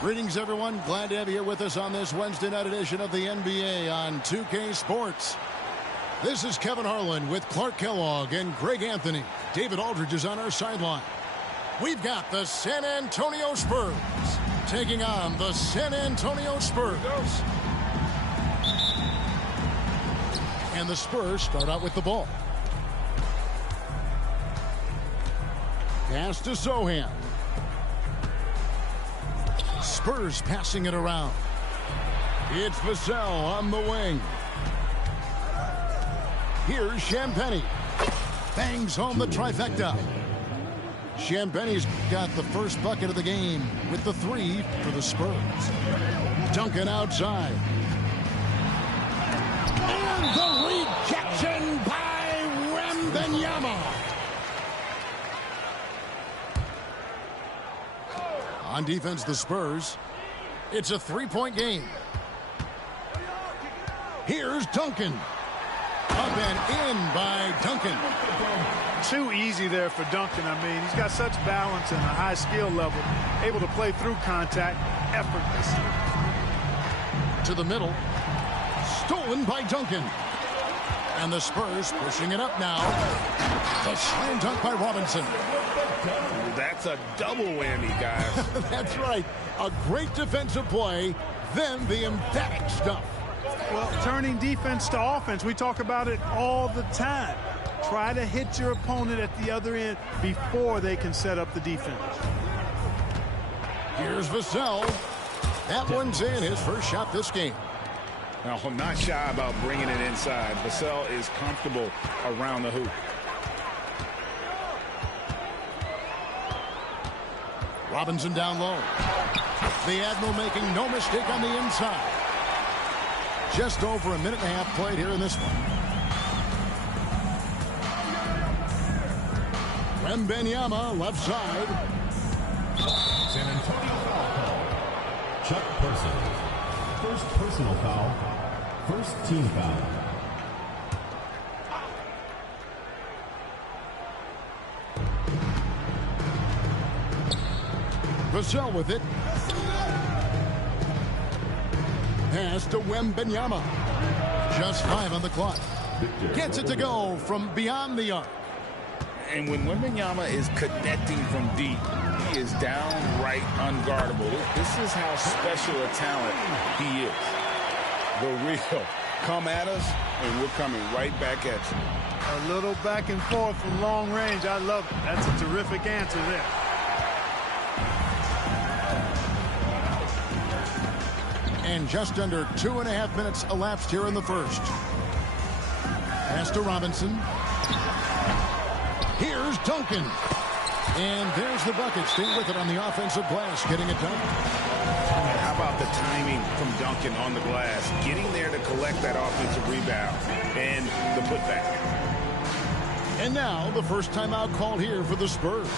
Greetings, everyone. Glad to have you here with us on this Wednesday night edition of the NBA on 2K Sports. This is Kevin Harlan with Clark Kellogg and Greg Anthony. David Aldridge is on our sideline. We've got the San Antonio Spurs taking on the San Antonio Spurs. And the Spurs start out with the ball. Pass to Sochan. Spurs passing it around. It's Vassell on the wing. Here's Champagnie. Bangs home the trifecta. Champagnie's got the first bucket of the game with the 3 for the Spurs. Duncan outside. And the rejection by Wembanyama. On defense, the Spurs. It's a 3-point game. Here's Duncan. Up and in by Duncan. Too easy there for Duncan. I mean, he's got such balance and a high skill level. Able to play through contact effortlessly. To the middle. Stolen by Duncan. And the Spurs pushing it up now. The slam dunk by Robinson. That's a double whammy, guys. That's right. A great defensive play, then the emphatic stuff. Well, turning defense to offense, we talk about it all the time. Try to hit your opponent at the other end before they can set up the defense. Here's Vassell. That one's in, his first shot this game. Now, I'm not shy about bringing it inside. Vassell is comfortable around the hoop. Robinson down low. The Admiral making no mistake on the inside. Just over a minute and a half played here in this one. Wembanyama left side. San Antonio foul call. Chuck Person. First personal foul. First team foul. Vassell with it. Pass to Wembanyama. Just 5 on the clock. Gets it to go from beyond the arc. And when Wembanyama is connecting from deep, he is downright unguardable. This is how special a talent he is. The real. Come at us, and we're coming right back at you. A little back and forth from long range. I love it. That's a terrific answer there. And just under 2.5 minutes elapsed here in the first. Pass to Robinson. Here's Duncan. And there's the bucket. Stay with it on the offensive glass, getting it done. How about the timing from Duncan on the glass? Getting there to collect that offensive rebound and the putback. And now the first timeout called here for the Spurs.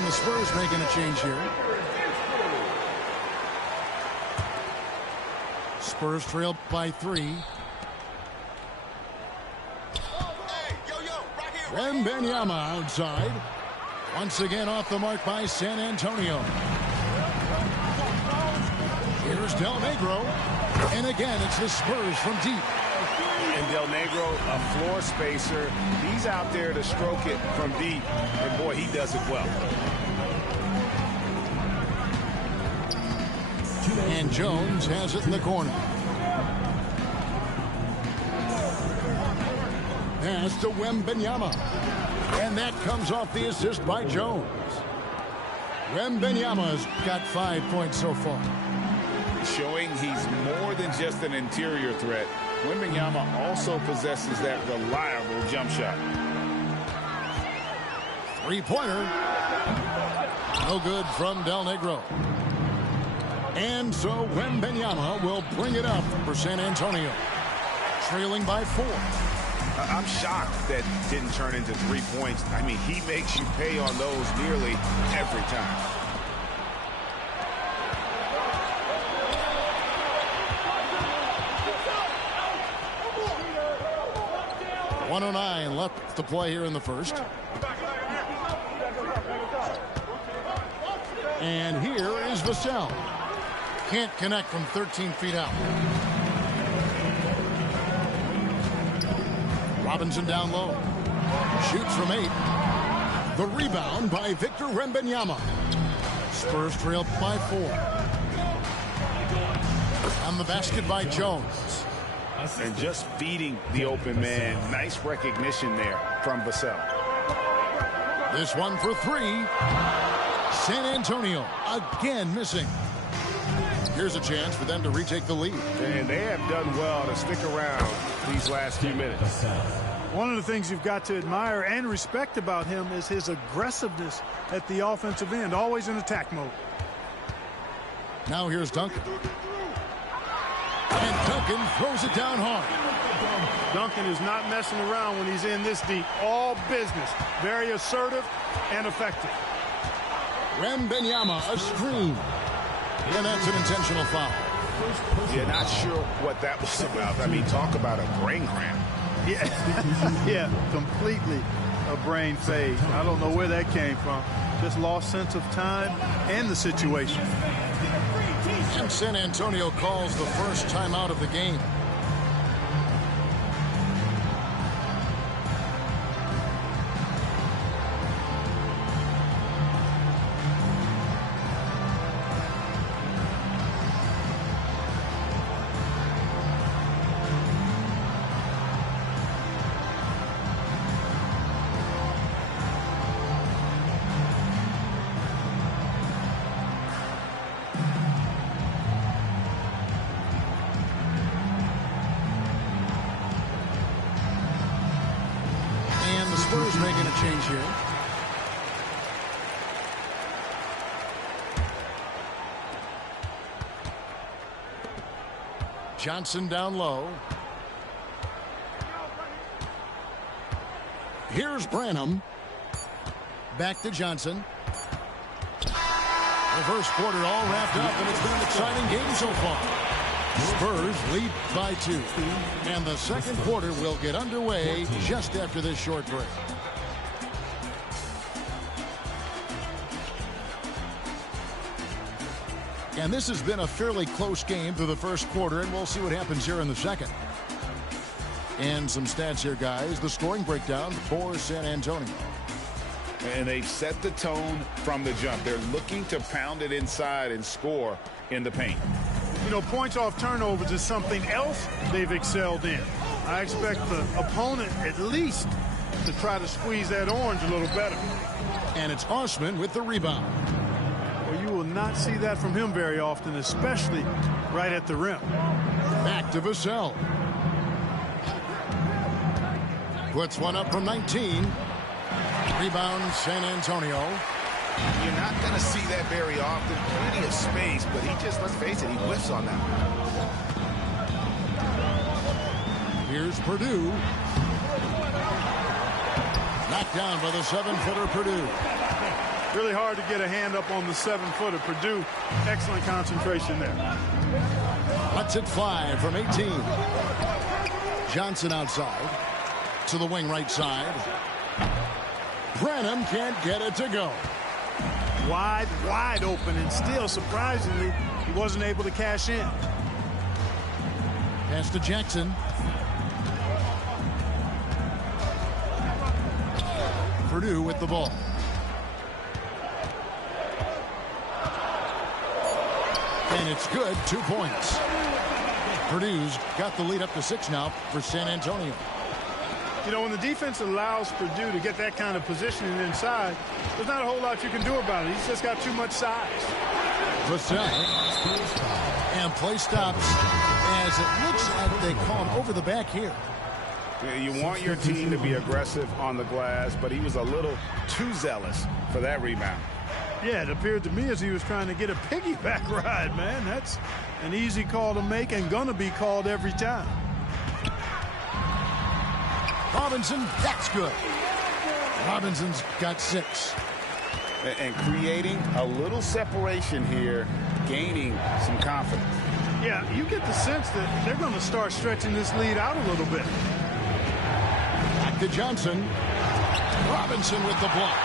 The Spurs making a change here. Spurs trail by 3. Wembanyama outside. Once again off the mark by San Antonio. Here's Del Negro. And again, it's the Spurs from deep. And Del Negro, a floor spacer. He's out there to stroke it from deep. And boy, he does it well. And Jones has it in the corner. Pass to Wembanyama. And that comes off the assist by Jones. Wembanyama's got 5 points so far. Showing he's more than just an interior threat. Wembanyama also possesses that reliable jump shot. Three-pointer. No good from Del Negro. And so Wembanyama will bring it up for San Antonio. Trailing by 4. I'm shocked that didn't turn into 3 points. I mean, he makes you pay on those nearly every time. .109 left to play here in the first. And here is Vassell. Can't connect from 13 feet out. Robinson down low. Shoots from 8. The rebound by Victor Wembanyama. Spurs trail by 4. On the basket by Jones. And just feeding the open man. Nice recognition there from Vassell. This one for 3. San Antonio again missing. Here's a chance for them to retake the lead. And they have done well to stick around these last few minutes. One of the things you've got to admire and respect about him is his aggressiveness at the offensive end, always in attack mode. Now here's Duncan. And Duncan throws it down hard. Duncan is not messing around when he's in this deep. All business. Very assertive and effective. Wembanyama, a screen. And that's an intentional foul. You're not sure what that was about. I mean, talk about a brain cramp. Yeah, yeah, completely a brain phase. I don't know where that came from. Just lost sense of time and the situation. And San Antonio calls the first timeout of the game. Spurs making a change here. Johnson down low. Here's Branham. Back to Johnson. The first quarter all wrapped up, and it's been an exciting game so far. Spurs lead by 2. And the second quarter will get underway just after this short break. And this has been a fairly close game through the first quarter, and we'll see what happens here in the second. And some stats here, guys. The scoring breakdown for San Antonio. And they've set the tone from the jump. They're looking to pound it inside and score in the paint. You know, points off turnovers is something else they've excelled in. I expect the opponent at least to try to squeeze that orange a little better. And it's Osman with the rebound. Well, you will not see that from him very often, especially right at the rim. Back to Vassell. Puts one up from 19. Rebound San Antonio. You're not going to see that very often. Plenty of space, but he just, let's face it, he whiffs on that. Here's Purdue. Knocked down by the 7-footer Purdue. Really hard to get a hand up on the 7-footer. Purdue, excellent concentration there. Lets it fly from 18. Johnson outside. To the wing right side. Branham can't get it to go. Wide open, and still, surprisingly, he wasn't able to cash in. Pass to Jackson. Purdue with the ball. And it's good, 2 points. Purdue's got the lead up to 6 now for San Antonio. You know, when the defense allows Purdue to get that kind of positioning inside, there's not a whole lot you can do about it. He's just got too much size. Vassell. And play stops as it looks like they call him over the back here. You want your team to be aggressive on the glass, but he was a little too zealous for that rebound. Yeah, it appeared to me as he was trying to get a piggyback ride, man. That's an easy call to make and gonna be called every time. Robinson, that's good. Robinson's got 6. And creating a little separation here, gaining some confidence. Yeah, you get the sense that they're going to start stretching this lead out a little bit. Back to Johnson. Robinson with the block.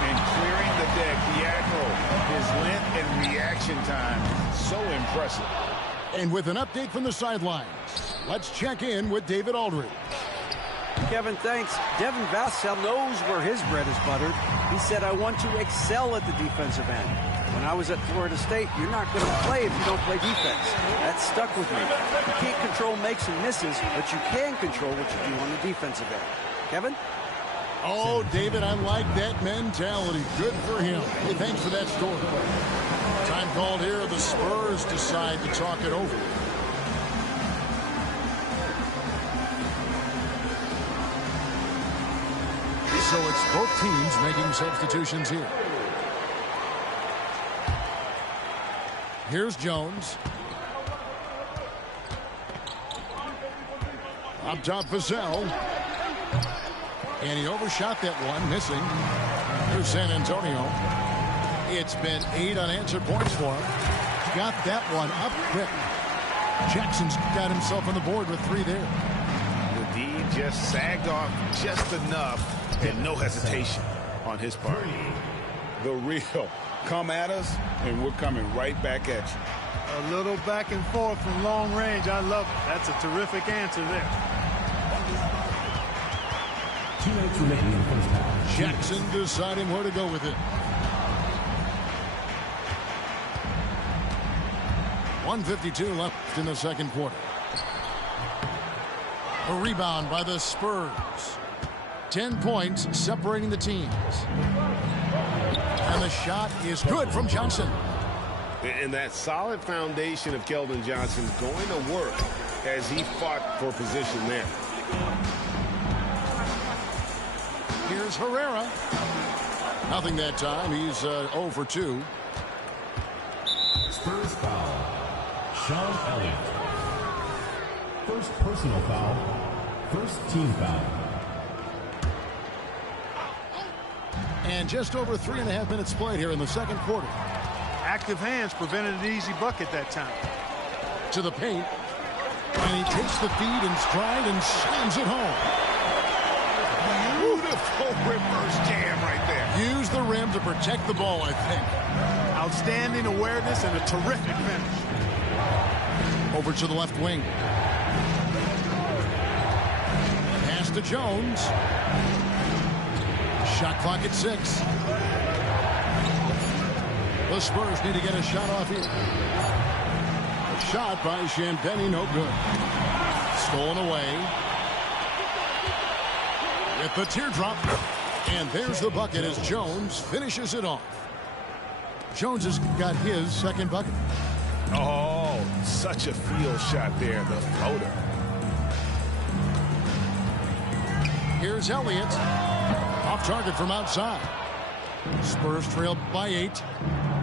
And clearing the deck, diagonal. His length and reaction time, so impressive. And with an update from the sidelines, let's check in with David Aldridge. Kevin, thanks. Devin Vassell knows where his bread is buttered. He said, I want to excel at the defensive end. When I was at Florida State, you're not going to play if you don't play defense. That stuck with me. You can't control makes and misses, but you can control what you do on the defensive end. Kevin? Oh, David, I like that mentality. Good for him. Hey, thanks for that story. Time called here. The Spurs decide to talk it over. So it's both teams making substitutions here. Here's Jones. Up top, Vassell. And he overshot that one, missing. Here's San Antonio. It's been 8 unanswered points for him. Got that one up quick. Jackson's got himself on the board with 3 there. The D just sagged off just enough and no hesitation on his part. The real. Come at us, and we're coming right back at you. A little back and forth from long range. I love it. That's a terrific answer there. 2 minutes remaining in the first half. Jackson deciding where to go with it. 1:52 left in the second quarter. A rebound by the Spurs. 10 points separating the teams. And the shot is good from Johnson. And that solid foundation of Keldon Johnson is going to work as he fought for position there. Here's Herrera. Nothing that time. He's 0 for 2. Spurs foul. Sean Elliott. First personal foul. First team foul. And just over 3.5 minutes played here in the second quarter. Active hands prevented an easy bucket that time. To the paint. And he takes the feed in stride and slams it home. Beautiful reverse jam right there. Use the rim to protect the ball, I think. Outstanding awareness and a terrific finish. Over to the left wing. Pass to Jones. Shot clock at 6. The Spurs need to get a shot off here. A shot by Champagnie, no good. Stolen away. With the teardrop. And there's the bucket as Jones finishes it off. Jones has got his second bucket. Oh, such a field shot there, the floater. Here's Elliott. Off target from outside. Spurs trailed by 8.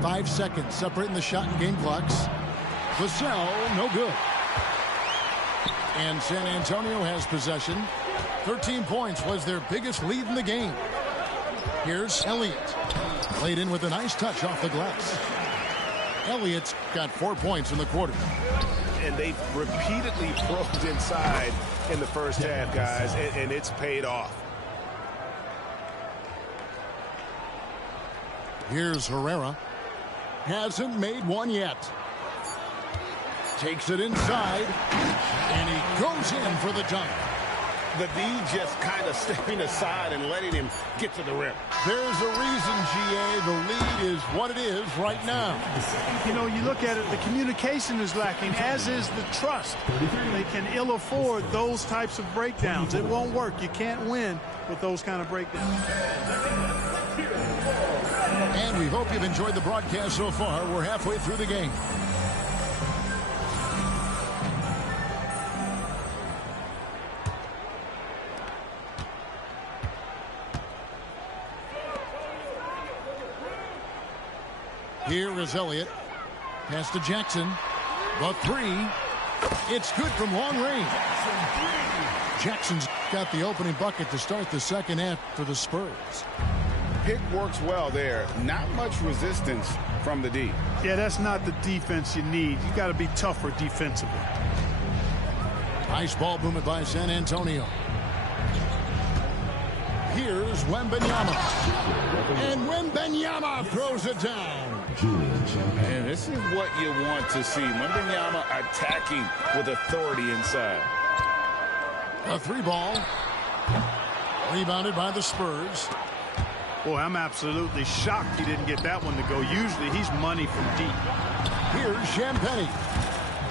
5 seconds separating the shot and game clocks. Vassell, no good. And San Antonio has possession. 13 points was their biggest lead in the game. Here's Elliott. Laid in with a nice touch off the glass. Elliott's got 4 points in the quarter. And they've repeatedly probed inside in the first half, guys, and it's paid off. Here's Herrera. Hasn't made one yet. Takes it inside. And he goes in for the dunk. The D just kind of stepping aside and letting him get to the rim. There's a reason, GA. The lead is what it is right now. You know, you look at it, the communication is lacking, as is the trust. They can ill afford those types of breakdowns. It won't work. You can't win with those kind of breakdowns. And we hope you've enjoyed the broadcast so far. We're halfway through the game. Here is Elliott. Pass to Jackson. The three. It's good from long range. Jackson's got the opening bucket to start the second half for the Spurs. Pick works well there. Not much resistance from the D. Yeah, that's not the defense you need. You got to be tougher defensively. Nice ball movement by San Antonio. Here's Wembanyama. And Wembanyama throws it down. And this is what you want to see. Wembanyama attacking with authority inside. A three ball. Rebounded by the Spurs. Boy, I'm absolutely shocked he didn't get that one to go. Usually he's money from deep. Here's Champagnie.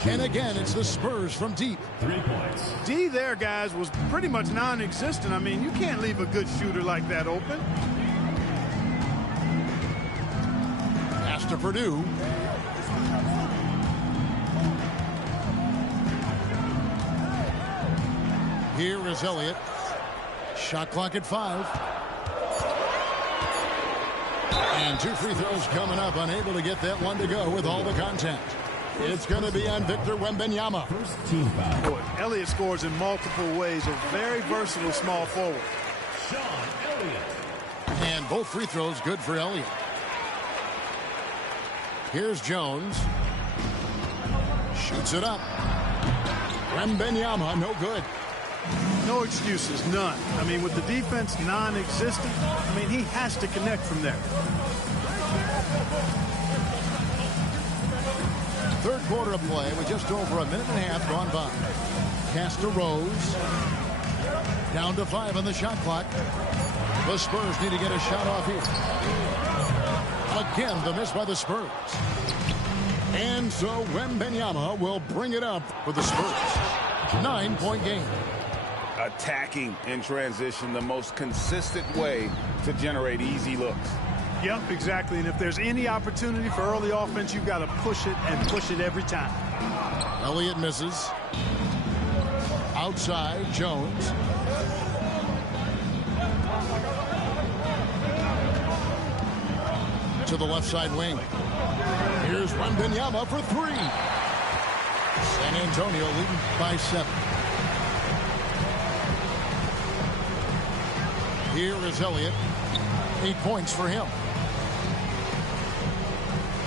And again, it's the Spurs from deep. 3 points. D there, guys, was pretty much non-existent. I mean, you can't leave a good shooter like that open. Pass to Purdue. Here is Elliott. Shot clock at 5. And 2 free throws coming up. Unable to get that one to go with all the contact. It's going to be on Victor Wembanyama. First team foul. Boy, Elliott scores in multiple ways. A very versatile small forward. Sean Elliott. And both free throws good for Elliott. Here's Jones. Shoots it up. Wembanyama, no good. No excuses, none. I mean, with the defense non-existent, I mean, he has to connect from there. Third quarter of play with just over a minute and a half gone by. Pass to Rose. Down to 5 on the shot clock. The Spurs need to get a shot off here. Again, the miss by the Spurs. And so Wembanyama will bring it up for the Spurs. 9-point game. Attacking in transition, the most consistent way to generate easy looks. Yep, exactly. And if there's any opportunity for early offense, you've got to push it and push it every time. Elliott misses. Outside, Jones. To the left side wing. Here's Wembanyama for 3. San Antonio leading by 7. Here is Elliott. 8 points for him.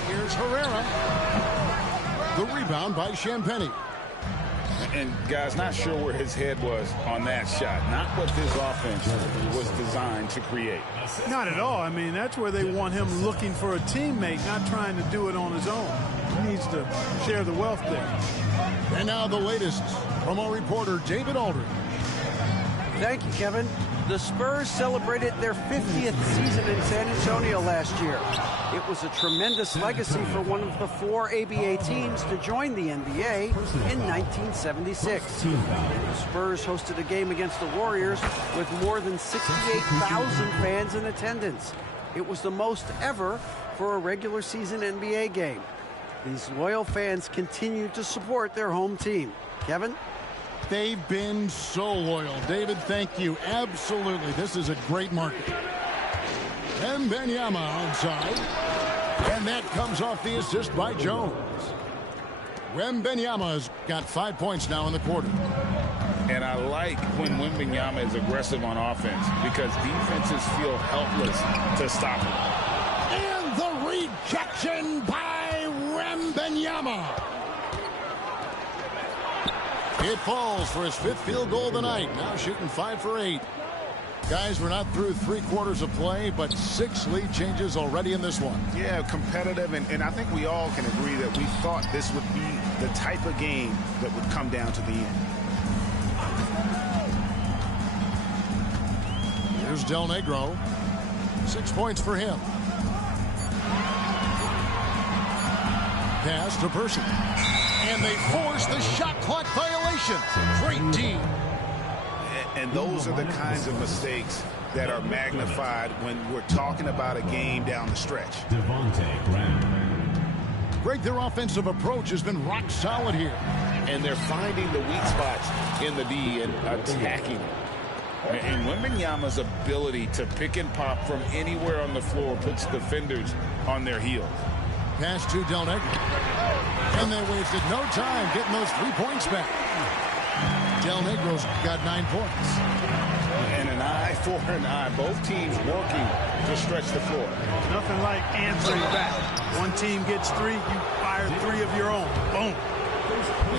Here's Herrera. The rebound by Champagnie. And guys, not sure where his head was on that shot. Not what this offense was designed to create. Not at all. I mean, that's where they want him looking for a teammate, not trying to do it on his own. He needs to share the wealth there. And now the latest from our reporter, David Aldridge. Thank you, Kevin. The Spurs celebrated their 50th season in San Antonio last year. It was a tremendous legacy for one of the 4 ABA teams to join the NBA in 1976. The Spurs hosted a game against the Warriors with more than 68,000 fans in attendance. It was the most ever for a regular season NBA game. These loyal fans continue to support their home team. Kevin? They've been so loyal. David, thank you. Absolutely. This is a great market. Wembanyama outside. And that comes off the assist by Jones. Wembanyama's got 5 points now in the quarter. And I like when Wembanyama is aggressive on offense because defenses feel helpless to stop him. And the rejection by Wembanyama. It falls for his 5th field goal of the night. Now shooting 5 for 8. Guys, we're not through 3 quarters of play, but 6 lead changes already in this one. Yeah, competitive, and I think we all can agree that we thought this would be the type of game that would come down to the end. Here's Del Negro. 6 points for him. Pass to Percy. And they force the shot clock violation. Great D. And those are the kinds of mistakes that are magnified when we're talking about a game down the stretch. Devontae Graham. Greg, their offensive approach has been rock solid here. And they're finding the weak spots in the D and attacking it. And Wembanyama's ability to pick and pop from anywhere on the floor puts defenders on their heels. pass to Del Negro. And they wasted no time getting those 3 points back. Del Negro's got 9 points. And an eye for an eye. Both teams working to stretch the floor. Nothing like answering back. One team gets 3, you fire 3 of your own. Boom.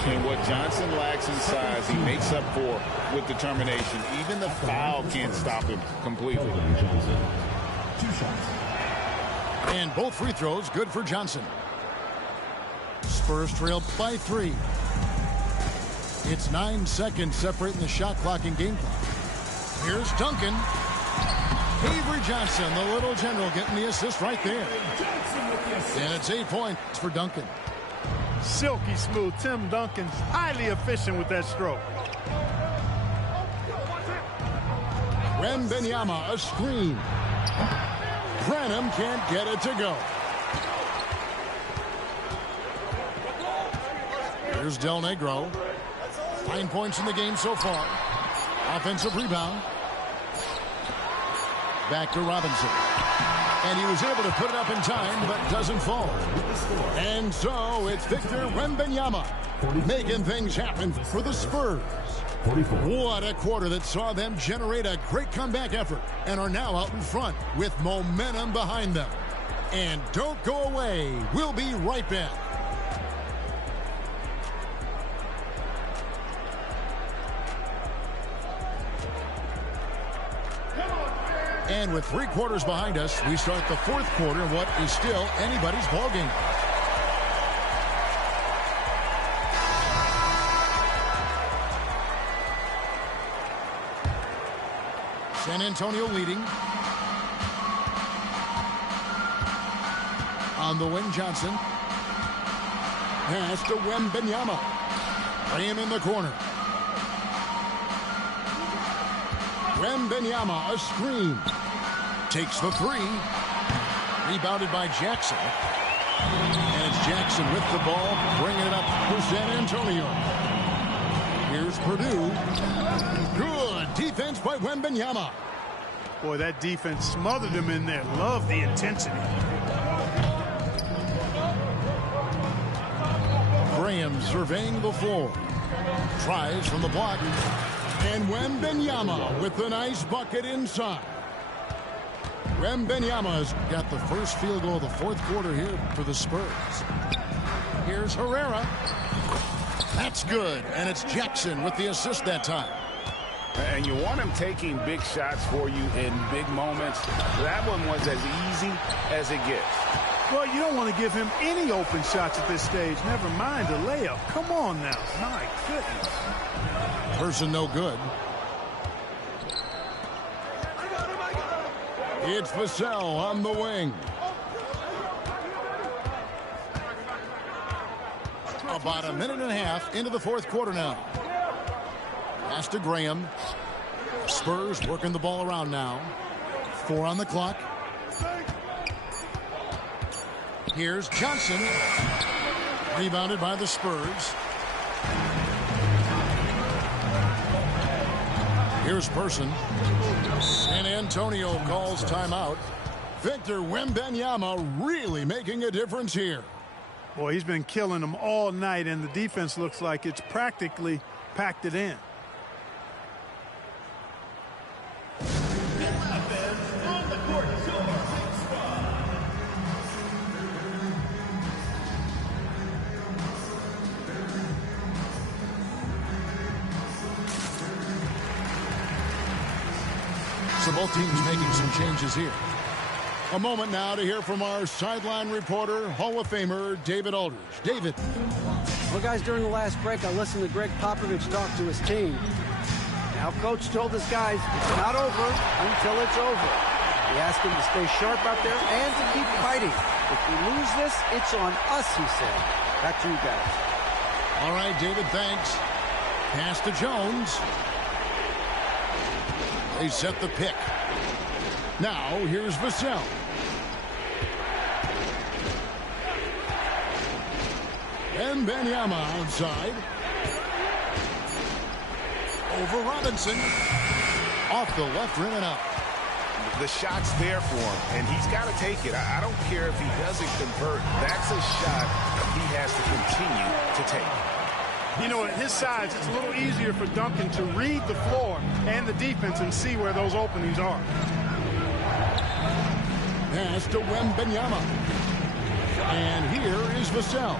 And what Johnson lacks in size, he makes up for with determination. Even the foul can't stop him completely. Johnson. 2 shots. And both free throws good for Johnson. Spurs trail by 3. It's 9 seconds separating the shot clock and game clock. Here's Duncan. Avery Johnson, the little general, getting the assist right there. And it's 8 points for Duncan. Silky smooth. Tim Duncan's highly efficient with that stroke. Wembanyama, a screen. Branham can't get it to go. Here's Del Negro. 9 points in the game so far. Offensive rebound. Back to Robinson. And he was able to put it up in time, but doesn't fall. And so it's Victor Wembanyama making things happen for the Spurs. 44. What a quarter that saw them generate a great comeback effort and are now out in front with momentum behind them. And don't go away. We'll be right back. And with 3 quarters behind us, we start the 4th quarter in what is still anybody's ballgame. San Antonio leading. On the wing, Johnson. Pass to Wembanyama. Graham in the corner. Wembanyama, a screen. Takes the 3. Rebounded by Jackson. And it's Jackson with the ball, bringing it up for San Antonio. Here's Purdue. Good defense by Wembanyama. Boy, that defense smothered him in there. Love the intensity. Graham surveying the floor. Tries from the block. And Wembanyama with the nice bucket inside. Wembanyama's got the first field goal of the 4th quarter here for the Spurs. Here's Herrera. That's good. And it's Jackson with the assist that time. And you want him taking big shots for you in big moments. That one was as easy as it gets. Well, you don't want to give him any open shots at this stage. Never mind a layup. Come on now. My goodness. Person no good. It's Vassell on the wing. About a minute and a half into the 4th quarter now. Pass to Graham. Spurs working the ball around now. 4 on the clock. Here's Johnson. Rebounded by the Spurs. Here's Person. San Antonio calls timeout. Victor Wembanyama really making a difference here. Boy, he's been killing them all night, and the defense looks like it's practically packed it in. So both teams making some changes here. A moment now to hear from our sideline reporter, Hall of Famer David Aldridge. David. Well, guys, during the last break, I listened to Greg Popovich talk to his team. Now, Coach told his guys, it's not over until it's over. He asked them to stay sharp out there and to keep fighting. If we lose this, it's on us, he said. Back to you guys. All right, David, thanks. Pass to Jones. They set the pick. Now, here's Vassell. Wembanyama outside. Over Robinson. Off the left rim and out. The shot's there for him, and he's got to take it. I don't care if he doesn't convert. That's a shot he has to continue to take. You know, at his size, it's a little easier for Duncan to read the floor and the defense and see where those openings are. Pass to Wembanyama. And here is Vassell.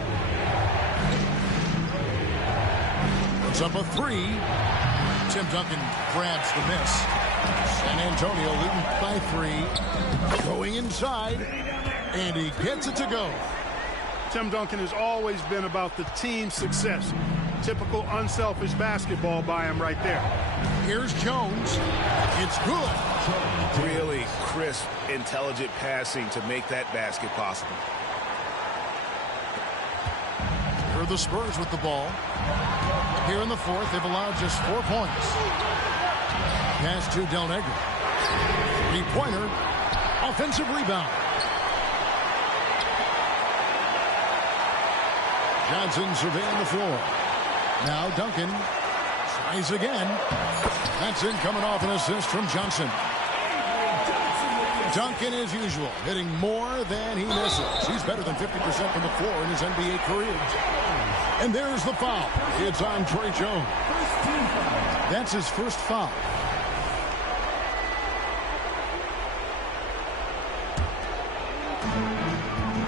Puts up a three. Tim Duncan grabs the miss. San Antonio leading by 3. Going inside. And he gets it to go. Tim Duncan has always been about the team success. Typical unselfish basketball by him right there. Here's Jones. It's good. Really crisp, intelligent passing to make that basket possible. Here are the Spurs with the ball. Here in the fourth, they've allowed just 4 points. Pass to Del Negro. Three-pointer. Offensive rebound. Johnson surveying the floor. Now Duncan tries again. That's in, coming off an assist from Johnson. Duncan, as usual, hitting more than he misses. He's better than 50% from the floor in his NBA career. And there's the foul. It's on Tre Jones. That's his first foul.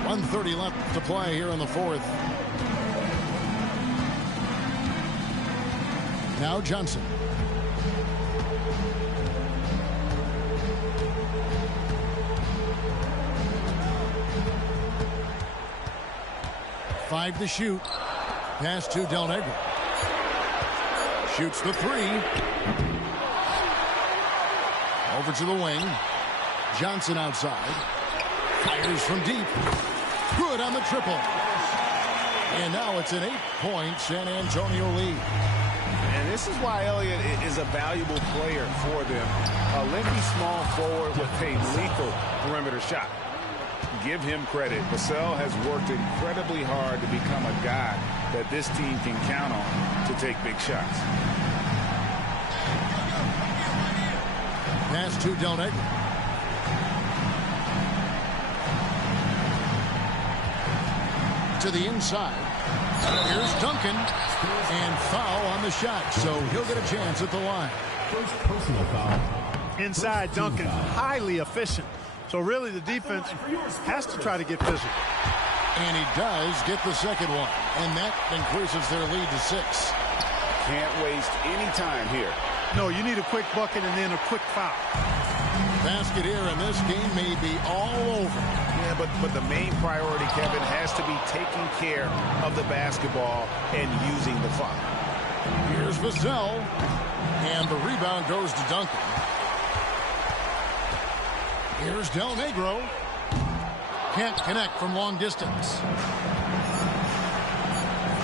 .130 left to play here in the fourth. Now Johnson. Five to shoot. Pass to Del Negro. Shoots the three. Over to the wing. Johnson outside. Fires from deep. Good on the triple. And now it's an 8-point San Antonio lead. And this is why Elliott is a valuable player for them. A lengthy small forward with a lethal perimeter shot. Give him credit. Vassell has worked incredibly hard to become a guy that this team can count on to take big shots. Pass to Del Negro. To the inside. Here's Duncan. And foul on the shot, so he'll get a chance at the line. First personal foul. Inside Duncan, highly efficient. So really the defense has to try to get physical. And he does get the second one. And that increases their lead to 6. Can't waste any time here. No, you need a quick bucket and then a quick foul. Basket here, and this game may be all over. Yeah, but the main priority, Kevin, has to be taking care of the basketball and using the clock. Here's Vassell. And the rebound goes to Duncan. Here's Del Negro. Can't connect from long distance.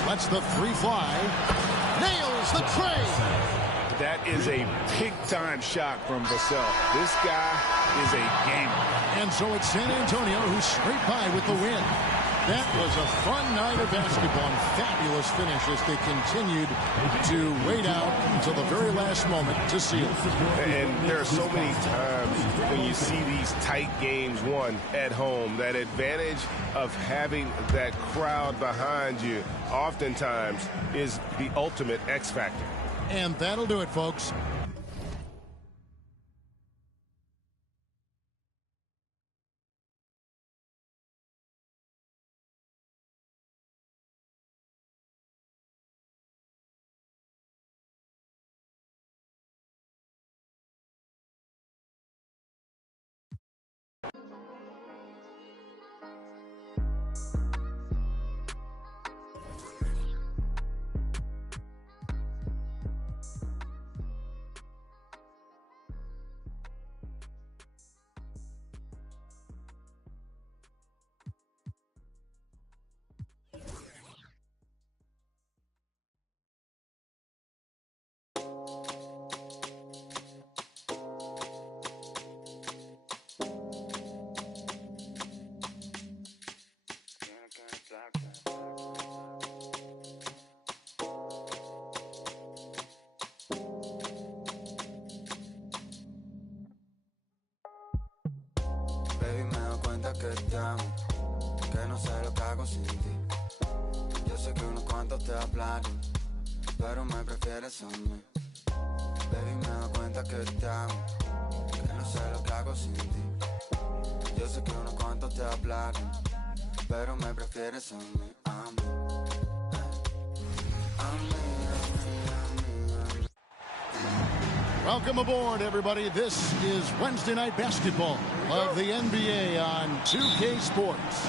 Lets the three fly. Nails the tray. That is a big-time shot from Vassell. This guy is a gamer. And so it's San Antonio who's straight by with the win. That was a fun night of basketball and fabulous finish as they continued to wait out until the very last moment to seal it. And there are so many times when you see these tight games won at home, that advantage of having that crowd behind you oftentimes is the ultimate X factor. And that'll do it, folks. cuenta que te amo, que no sé lo que hago sin ti. Yo sé que unos cuantos te hablan, pero me prefieres a mí. Baby, me doy cuenta que te amo, que no sé lo que hago sin ti. Yo sé que unos cuantos te hablan, pero me prefieres a mí, a mí. Welcome aboard, everybody. This is Wednesday Night Basketball of the NBA on 2K Sports.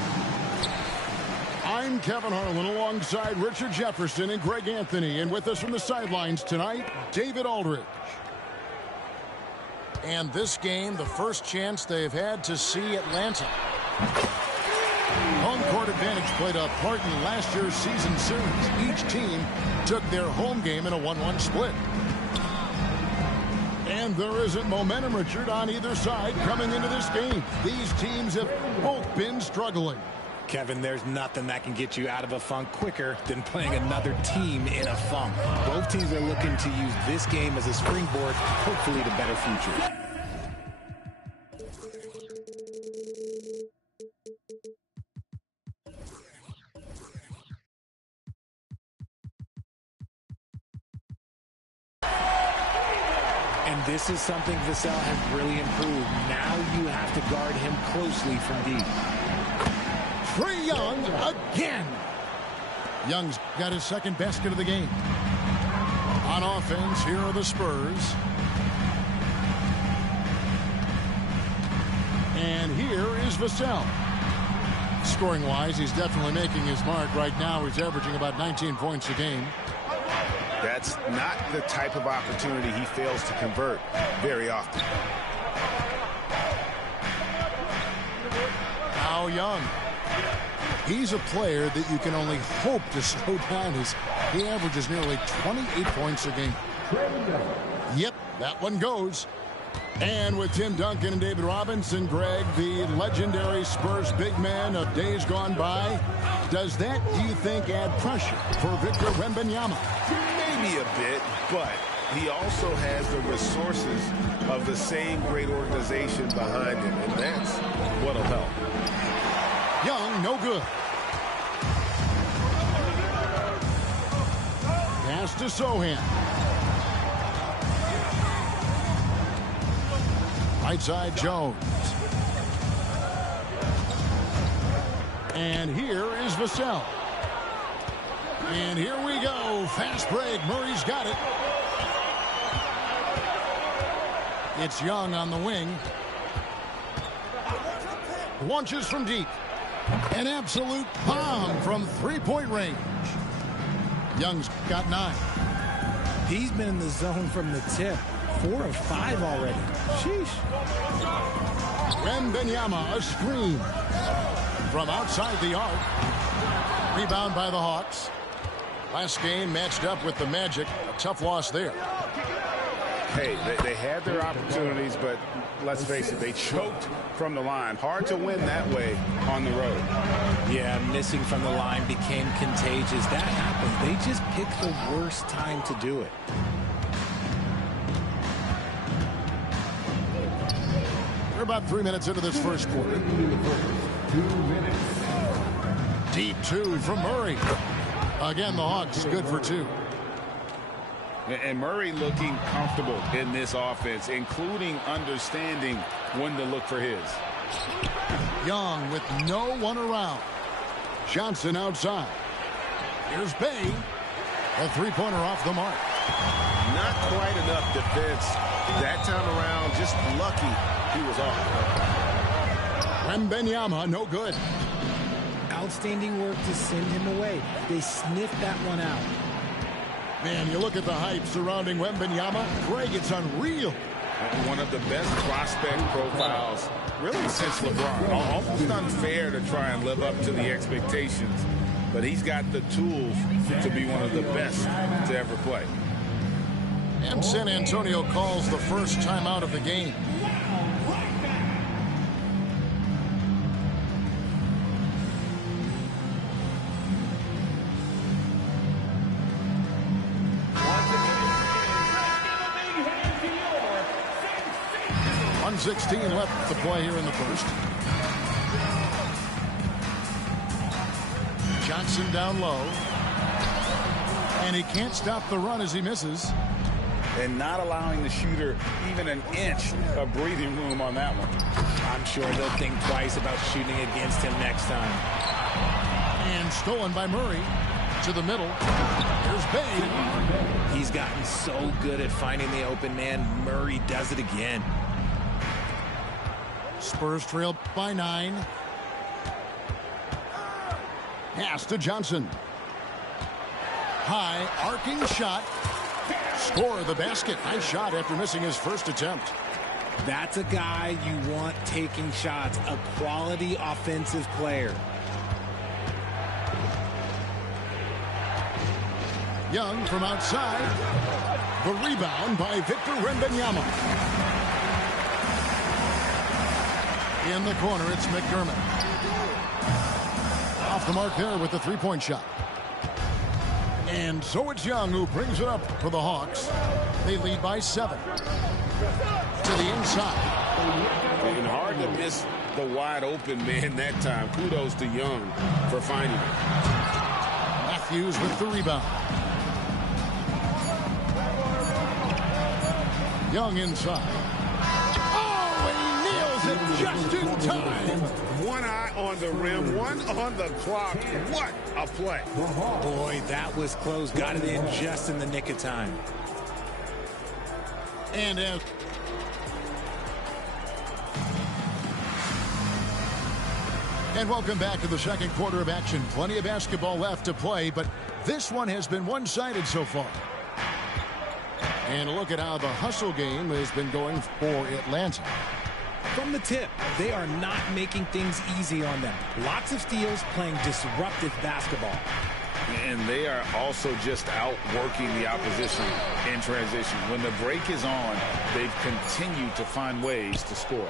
I'm Kevin Harlan alongside Richard Jefferson and Greg Anthony. And with us from the sidelines tonight, David Aldridge. And this game, the first chance they've had to see Atlanta. Home court advantage played a part in last year's season series. Each team took their home game in a 1-1 split. And there isn't momentum, Richard, on either side coming into this game. These teams have both been struggling. Kevin, there's nothing that can get you out of a funk quicker than playing another team in a funk. Both teams are looking to use this game as a springboard, hopefully to better futures. And this is something Vassell has really improved. Now you have to guard him closely from deep. Trae Young again. Young's got his second basket of the game. On offense, here are the Spurs. And here is Vassell. Scoring-wise, he's definitely making his mark. Right now, he's averaging about 19 points a game. That's not the type of opportunity he fails to convert very often. Now Young. He's a player that you can only hope to slow down as he averages nearly 28 points a game. Yep, that one goes. And with Tim Duncan and David Robinson, Greg, the legendary Spurs big man of days gone by, does that, do you think, add pressure for Victor Wembanyama? Maybe a bit, but he also has the resources of the same great organization behind him, and that's what'll help. Young, no good. Pass to Sohan. Right side, Jones. And here is Vassell. And here we go. Fast break. Murray's got it. It's Young on the wing. Launches from deep. An absolute bomb from three-point range. Young's got 9. He's been in the zone from the tip. 4 of 5 already. Sheesh. Wembanyama, a screen. From outside the arc. Rebound by the Hawks. Last game matched up with the Magic. A tough loss there. Hey, they had their opportunities, but let's face it, they choked from the line. Hard to win that way on the road. Yeah, missing from the line became contagious. That happens. They just picked the worst time to do it. We're about 3 minutes into this first quarter. 2 minutes. Deep 2 from Murray. Again, the Hawks good for 2. And Murray looking comfortable in this offense, including understanding when to look for his. Young with no one around. Johnson outside. Here's Bay. A three-pointer off the mark. Not quite enough defense that time around. Just lucky he was off. Wembanyama, no good. Outstanding work to send him away. They sniffed that one out. Man, you look at the hype surrounding Wembanyama. Greg, it's unreal. One of the best prospect profiles really since LeBron. Almost unfair to try and live up to the expectations, but he's got the tools to be one of the best to ever play. And San Antonio calls the first timeout of the game. .16 left to play here in the first. Johnson down low. And he can't stop the run as he misses. And not allowing the shooter even an inch of breathing room on that one. I'm sure they'll think twice about shooting against him next time. And stolen by Murray. To the middle. Here's Bay. He's gotten so good at finding the open man. Murray does it again. Spurs trail by 9. Pass to Johnson. High arcing shot. Score the basket. Nice shot after missing his first attempt. That's a guy you want taking shots. A quality offensive player. Young from outside. The rebound by Victor Wembanyama. In the corner, it's McDermott. Off the mark there with the three-point shot. And so it's Young who brings it up for the Hawks. They lead by 7. To the inside. And hard to miss the wide open man that time. Kudos to Young for finding it. Matthews with the rebound. Young inside. Oh, and he nails it just in time. One eye on the rim, one on the clock. What a play. Boy, that was close. Got it in just in the nick of time. And welcome back to the second quarter of action. Plenty of basketball left to play, but this one has been one-sided so far. And a look at how the hustle game has been going for Atlanta. From the tip, they are not making things easy on them. Lots of steals, playing disruptive basketball. And they are also just outworking the opposition in transition. When the break is on, they've continued to find ways to score.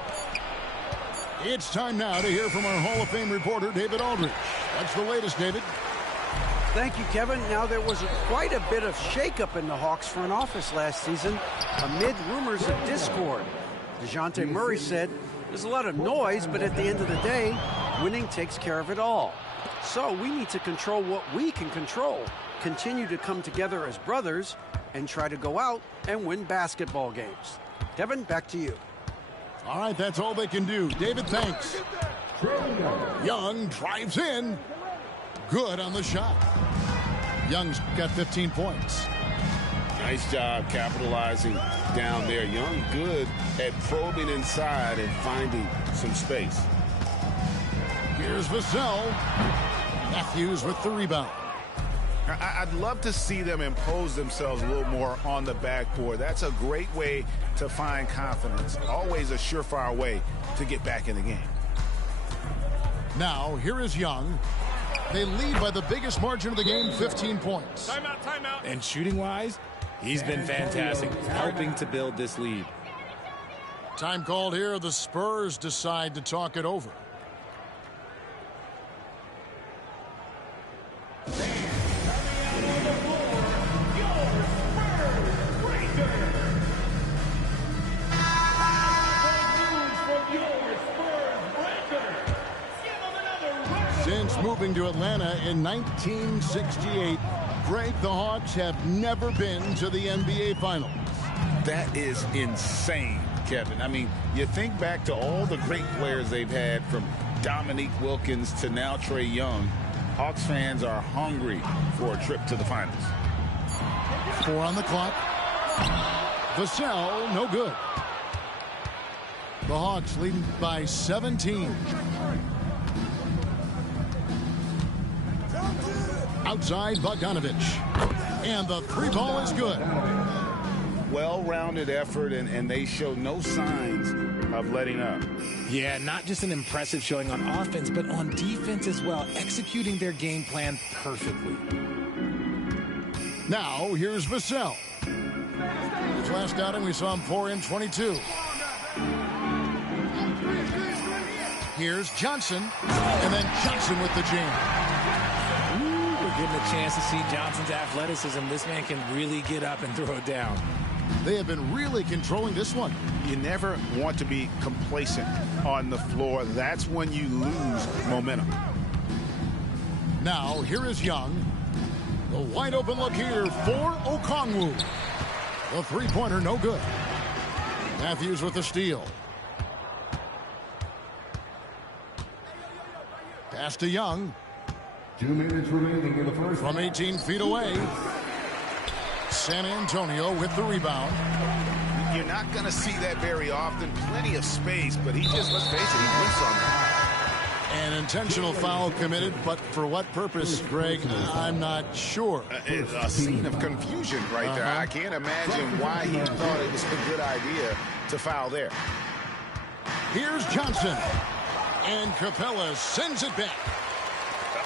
It's time now to hear from our Hall of Fame reporter, David Aldridge. What's the latest, David? Thank you, Kevin. Now, there was quite a bit of shakeup in the Hawks front office last season amid rumors of discord. DeJounte Murray said, there's a lot of noise, but at the end of the day, winning takes care of it all. So we need to control what we can control, continue to come together as brothers, and try to go out and win basketball games. Kevin, back to you. All right, that's all they can do. David, thanks. Young drives in. Good on the shot. Young's got 15 points. Nice job capitalizing down there. Young good at probing inside and finding some space. Here's Vassell. Matthews with the rebound. I'd love to see them impose themselves a little more on the backboard. That's a great way to find confidence. Always a surefire way to get back in the game. Now, here is Young. They lead by the biggest margin of the game, 15 points. Timeout, timeout. And shooting-wise, he's been fantastic, helping to build this lead. Time called here. The Spurs decide to talk it over. Since moving to Atlanta in 1968, Greg, the Hawks have never been to the NBA Finals. That is insane, Kevin. I mean, you think back to all the great players they've had, from Dominique Wilkins to now Trae Young. Hawks fans are hungry for a trip to the finals. 4 on the clock. Vassell, no good. The Hawks leading by 17. Outside Bogdanovich. And the three ball is good. Well-rounded effort, and they show no signs of letting up. Yeah, not just an impressive showing on offense, but on defense as well, executing their game plan perfectly. Now, here's Vassell. His last outing, we saw him pour in 22. Here's Johnson, and then Johnson with the jam. We're getting a chance to see Johnson's athleticism. This man can really get up and throw it down. They have been really controlling this one. You never want to be complacent on the floor. That's when you lose momentum. Now, here is Young. The wide open look here for Okongwu. The three-pointer, no good. Matthews with the steal. Pass to Young. 2 minutes remaining in the first. From 18 feet away. San Antonio with the rebound. You're not going to see that very often. Plenty of space, but he just, let's face it, he whips on that. An intentional foul committed, but for what purpose, Greg, I'm not sure. A scene of confusion right there. I can't imagine why he thought it was a good idea to foul there. Here's Johnson. And Capella sends it back.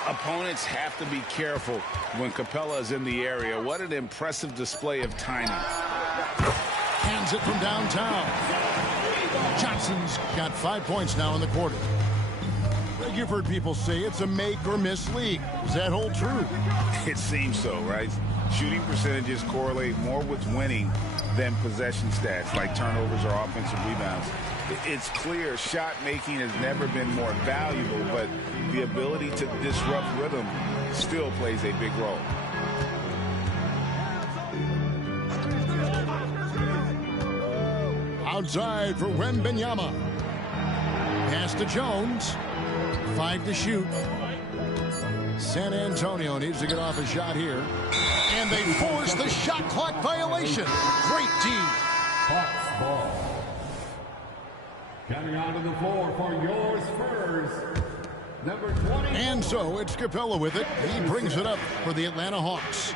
Opponents have to be careful when Capella is in the area. What an impressive display of timing. Hands it from downtown. Johnson's got 5 points now in the quarter. You've heard people say it's a make or miss league. Does that hold true? It seems so, right? Shooting percentages correlate more with winning than possession stats like turnovers or offensive rebounds. It's clear shot making has never been more valuable, but the ability to disrupt rhythm still plays a big role. Outside for Wembanyama. Pass to Jones. 5 to shoot. San Antonio needs to get off a shot here. And they force the shot clock violation. Great D. Hawks ball. Coming onto the floor for your Spurs, number 20. And so it's Capella with it. He brings it up for the Atlanta Hawks.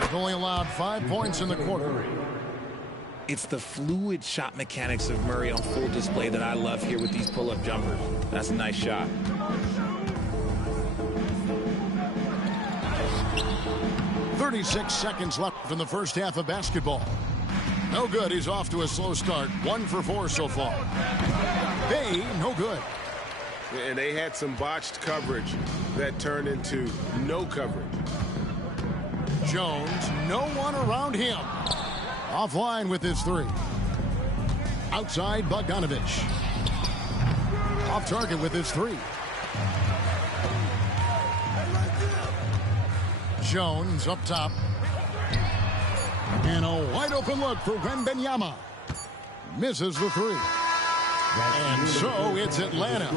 They've only allowed 5 points in the quarter. It's the fluid shot mechanics of Murray on full display that I love here with these pull-up jumpers. That's a nice shot. .36 seconds left in the first half of basketball. No good. He's off to a slow start. 1 for 4 so far. Bay, no good. And they had some botched coverage that turned into no coverage. Jones, no one around him. Offline with his 3. Outside, Bogdanovich. Off target with his 3. Jones up top. And a wide open look for Wembanyama. Misses the 3. And so it's Atlanta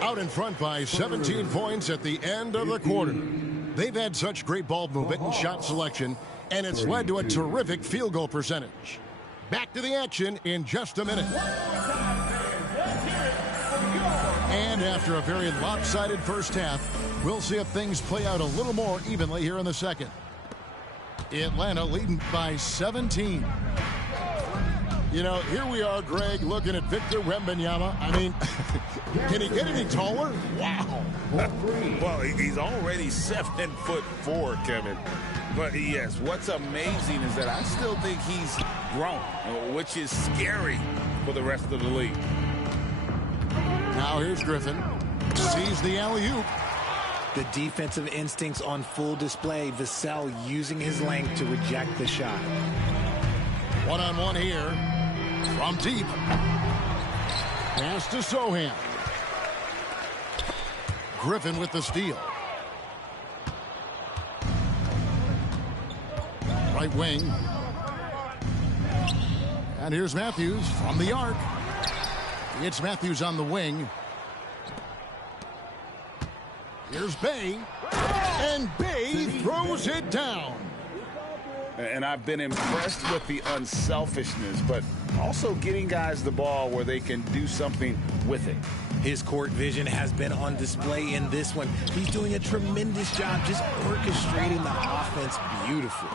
out in front by 17 points at the end of the quarter. They've had such great ball movement and shot selection, and it's led to a terrific field goal percentage. Back to the action in just a minute. And after a very lopsided first half, we'll see if things play out a little more evenly here in the second. Atlanta leading by 17. You know, here we are, Greg, looking at Victor Wembanyama. I mean, can he get any taller? Wow. Well, he's already 7'4", Kevin. But yes, what's amazing is that I still think he's grown, which is scary for the rest of the league. Now here's Griffin. Sees the alley-oop. The defensive instincts on full display. Vassell using his length to reject the shot. One-on-one here. From deep. Pass to Sohan. Griffin with the steal. Right wing. And here's Matthews from the arc. It's Matthews on the wing. Here's Bay. And Bay throws it down. And I've been impressed with the unselfishness, but also getting guys the ball where they can do something with it. His court vision has been on display in this one. He's doing a tremendous job just orchestrating the offense beautifully.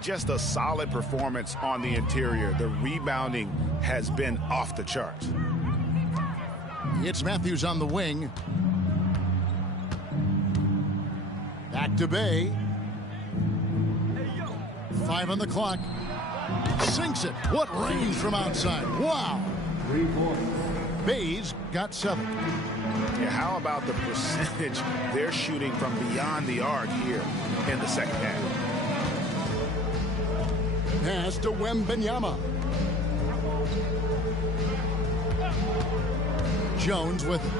Just a solid performance on the interior. The rebounding has been off the charts. It's Matthews on the wing. Back to Bay. 5 on the clock. Sinks it. What range from outside. Wow. 3 points. Bay's got 7. Yeah, how about the percentage they're shooting from beyond the arc here in the second half? Pass to Wembanyama. Jones with it.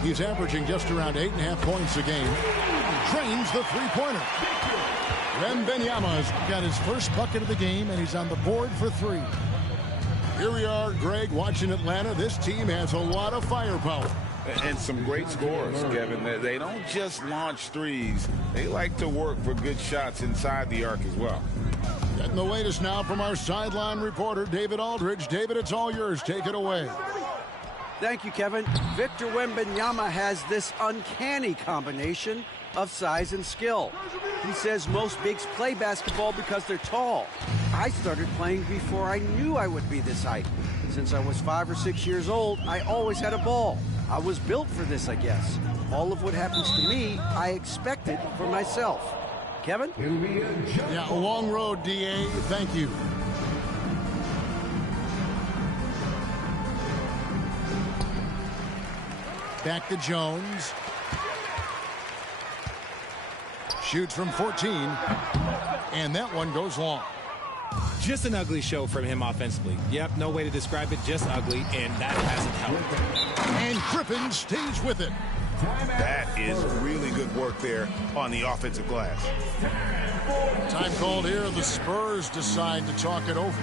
He's averaging just around 8.5 points a game. Trains the three-pointer. Wembanyama's got his first bucket of the game, and he's on the board for 3. Here we are, Greg, watching Atlanta. This team has a lot of firepower. And some great scores, Kevin. They don't just launch threes. They like to work for good shots inside the arc as well. Getting the latest now from our sideline reporter, David Aldridge. David, it's all yours. Take it away. Thank you, Kevin. Victor Wembanyama has this uncanny combination of size and skill. He says most bigs play basketball because they're tall. I started playing before I knew I would be this height. Since I was 5 or 6 years old, I always had a ball. I was built for this, I guess. All of what happens to me, I expected for myself. Kevin? Yeah, a long road, D.A. Thank you. Back to Jones. Shoots from 14. And that one goes long. Just an ugly show from him offensively. Yep, no way to describe it, just ugly, and that hasn't helped. And Griffin stays with it. That is really good work there on the offensive glass. Time called here. The Spurs decide to talk it over.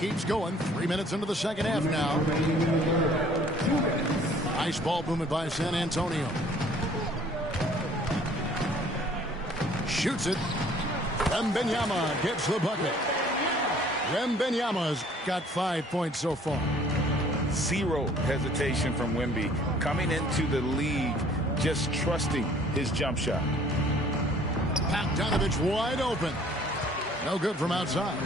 Keeps going. 3 minutes into the second half now. Nice ball movement by San Antonio. Shoots it. Wembanyama gets the bucket. Wembanyama's got 5 points so far. Zero hesitation from Wemby. Coming into the league, just trusting his jump shot. Bogdanovich wide open. No good from outside.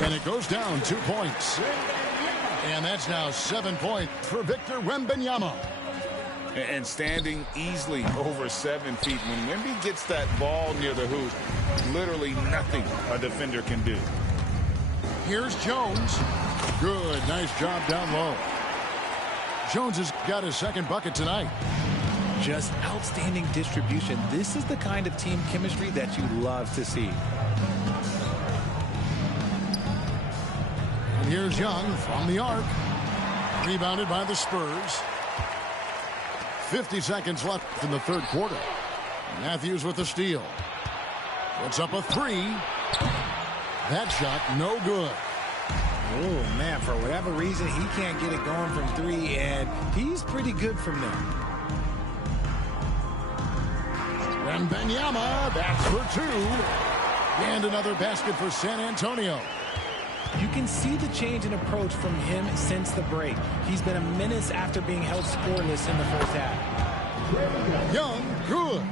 And it goes down 2 points. And that's now 7 points for Victor Wembanyama. And standing easily over 7 feet. When Wemby gets that ball near the hoop, literally nothing a defender can do. Here's Jones. Good. Nice job down low. Jones has got his second bucket tonight. Just outstanding distribution. This is the kind of team chemistry that you love to see. And here's Young from the arc. Rebounded by the Spurs. 50 seconds left in the third quarter. Matthews with the steal. Puts up a three. That shot no good. Oh, man, for whatever reason, he can't get it going from 3, and he's pretty good from there. Wembanyama, that's for 2. And another basket for San Antonio. You can see the change in approach from him since the break. He's been a menace after being held scoreless in the first half. Young, good.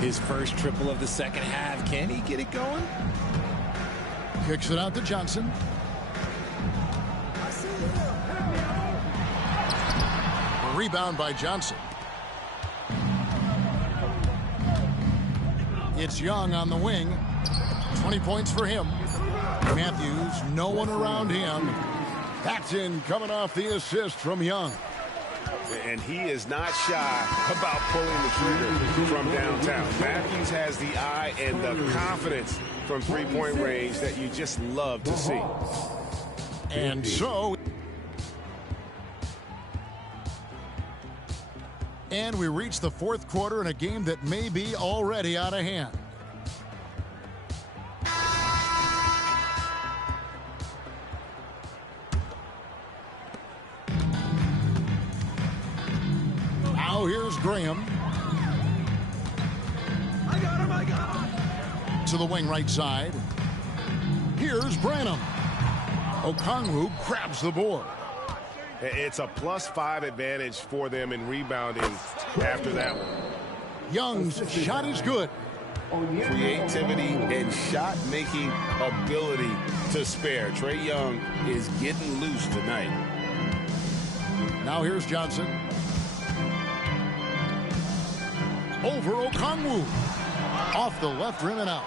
His first triple of the second half. Can he get it going? Kicks it out to Johnson. A rebound by Johnson. It's Young on the wing. 20 points for him. Matthews, no one around him. Paxton coming off the assist from Young. And he is not shy about pulling the trigger from downtown. Matthews has the eye and the confidence from three-point range that you just love to see. And so... And we reach the fourth quarter in a game that may be already out of hand. Now here's Graham. to the wing right side. Here's Branham. Okongwu grabs the board. It's a +5 advantage for them in rebounding after that one. Young's shot is good. Creativity and shot-making ability to spare. Trae Young is getting loose tonight. Now here's Johnson. Over Okongwu. Off the left rim and out.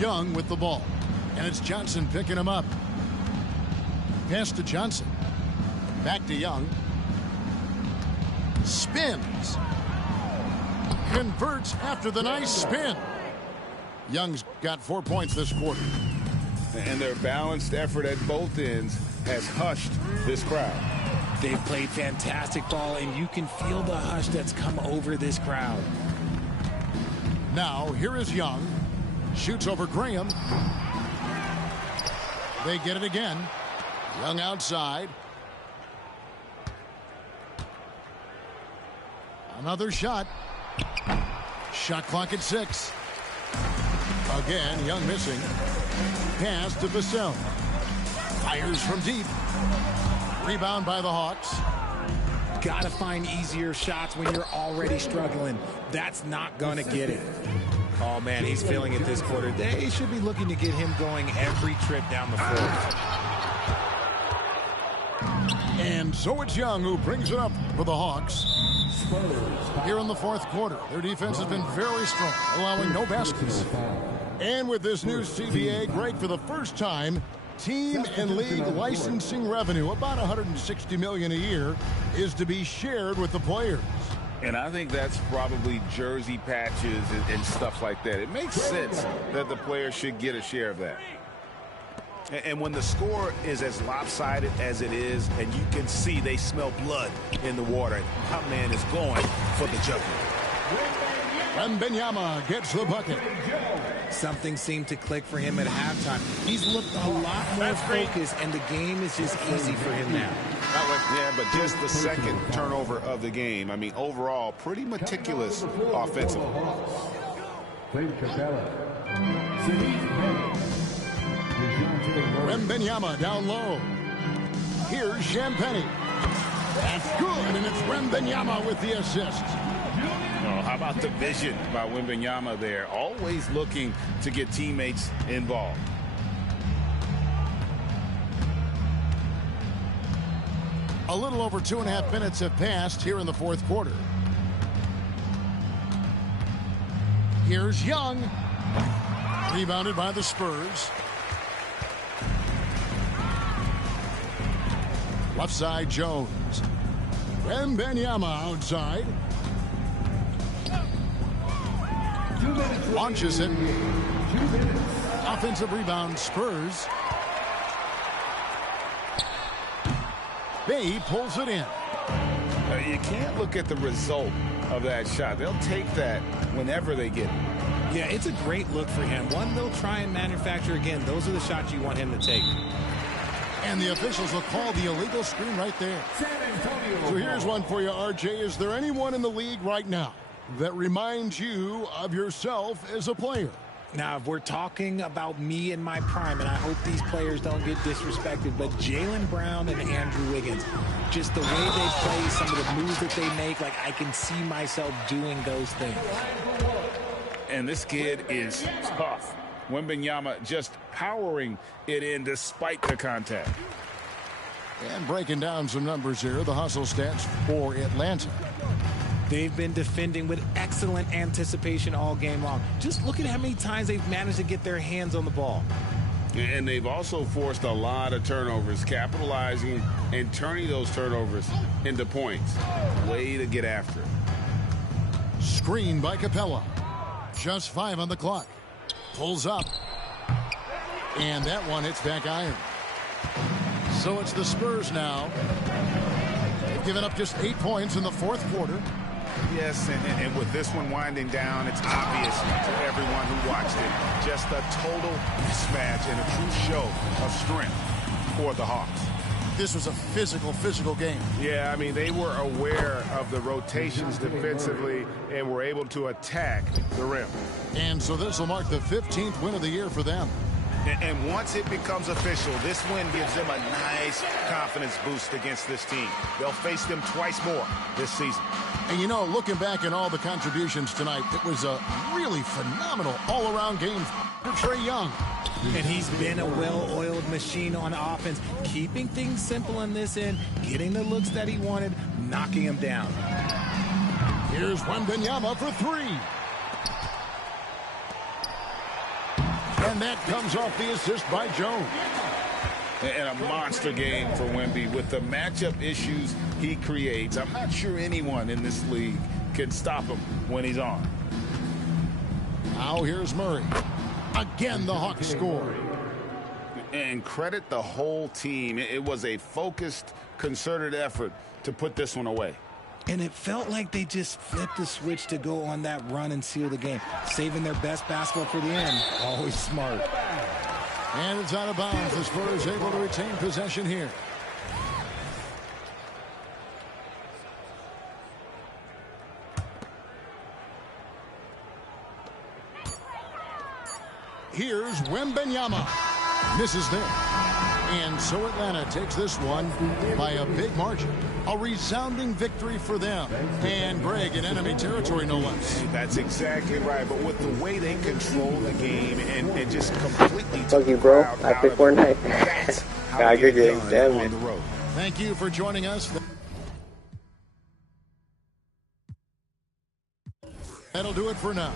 Young with the ball. And it's Johnson picking him up. Pass to Johnson. Back to Young. Spins. Converts after the nice spin. Young's got 4 points this quarter. And their balanced effort at both ends has hushed this crowd. They've played fantastic ball, and you can feel the hush that's come over this crowd. Now, here is Young. Shoots over Graham. They get it again. Young outside. Another shot. Shot clock at 6. Again, Young missing. Pass to Vassell. Fires from deep. Rebound by the Hawks. Got to find easier shots when you're already struggling. That's not going to get it. Oh, man, he's feeling it this quarter. They should be looking to get him going every trip down the floor. And so it's Young who brings it up for the Hawks. Here in the fourth quarter, their defense has been very strong, allowing no baskets. And with this new CBA, Greg, for the first time, team and league licensing revenue, about $160 million a year, is to be shared with the players. And I think that's probably jersey patches and stuff like that. It makes sense that the players should get a share of that. And when the score is as lopsided as it is, and you can see they smell blood in the water, my man is going for the jugular. Wembanyama gets the bucket. Something seemed to click for him at halftime. He's looked a lot more focused, and the game is just easy for him now. Yeah, but just the second turnover of the game. I mean, overall, pretty meticulous offensively. Wembanyama down low. Here's Champagnie. That's good, and it's Wembanyama with the assist. Oh, how about the vision by Wembanyama there? Always looking to get teammates involved. A little over 2.5 minutes have passed here in the fourth quarter. Here's Young. Rebounded by the Spurs. Left side, Jones. Wembanyama outside. Launches it. Offensive rebound, Spurs. Bay pulls it in. You can't look at the result of that shot. They'll take that whenever they get it. Yeah, it's a great look for him. One they'll try and manufacture again. Those are the shots you want him to take. And the officials will call the illegal screen right there. So here's one for you, RJ. Is there anyone in the league right now that reminds you of yourself as a player? Now, if we're talking about me in my prime, and I hope these players don't get disrespected, but Jaylen Brown and Andrew Wiggins, just the way they play, some of the moves that they make, like I can see myself doing those things. And this kid is tough. Wembanyama just powering it in despite the contact. And breaking down some numbers here, the hustle stats for Atlanta. They've been defending with excellent anticipation all game long. Just look at how many times they've managed to get their hands on the ball. And they've also forced a lot of turnovers, capitalizing and turning those turnovers into points. Way to get after it. Screen by Capella. Just 5 on the clock. Pulls up. And that one hits back iron. So it's the Spurs now. They've given up just 8 points in the fourth quarter. Yes, and with this one winding down, it's obvious to everyone who watched it. Just a total mismatch and a true show of strength for the Hawks. this was a physical game. Yeah, I mean, they were aware of the rotations defensively and were able to attack the rim. And so this will mark the 15th win of the year for them. And once it becomes official, this win gives them a nice confidence boost against this team. They'll face them twice more this season. And you know, looking back at all the contributions tonight, it was a really phenomenal all-around game for Trae Young. And he's been a well-oiled machine on offense, keeping things simple on this end, getting the looks that he wanted, knocking them down. Here's Wembanyama for three. And that comes off the assist by Jones. And a monster game for Wemby with the matchup issues he creates. I'm not sure anyone in this league can stop him when he's on. Now here's Murray. Again, the Hawks score. And credit the whole team. It was a focused, concerted effort to put this one away. And it felt like they just flipped the switch to go on that run and seal the game, saving their best basketball for the end. Always smart. And it's out of bounds. The Spurs able to retain possession here. Here's Wembanyama. Misses there. And so Atlanta takes this one by a big margin. A resounding victory for them. And Greg in enemy territory, no less. That's exactly right. But with the way they control the game and just completely Fuck you, bro. I play Fortnite. I good game. Damn it. Thank you for joining us. That'll do it for now.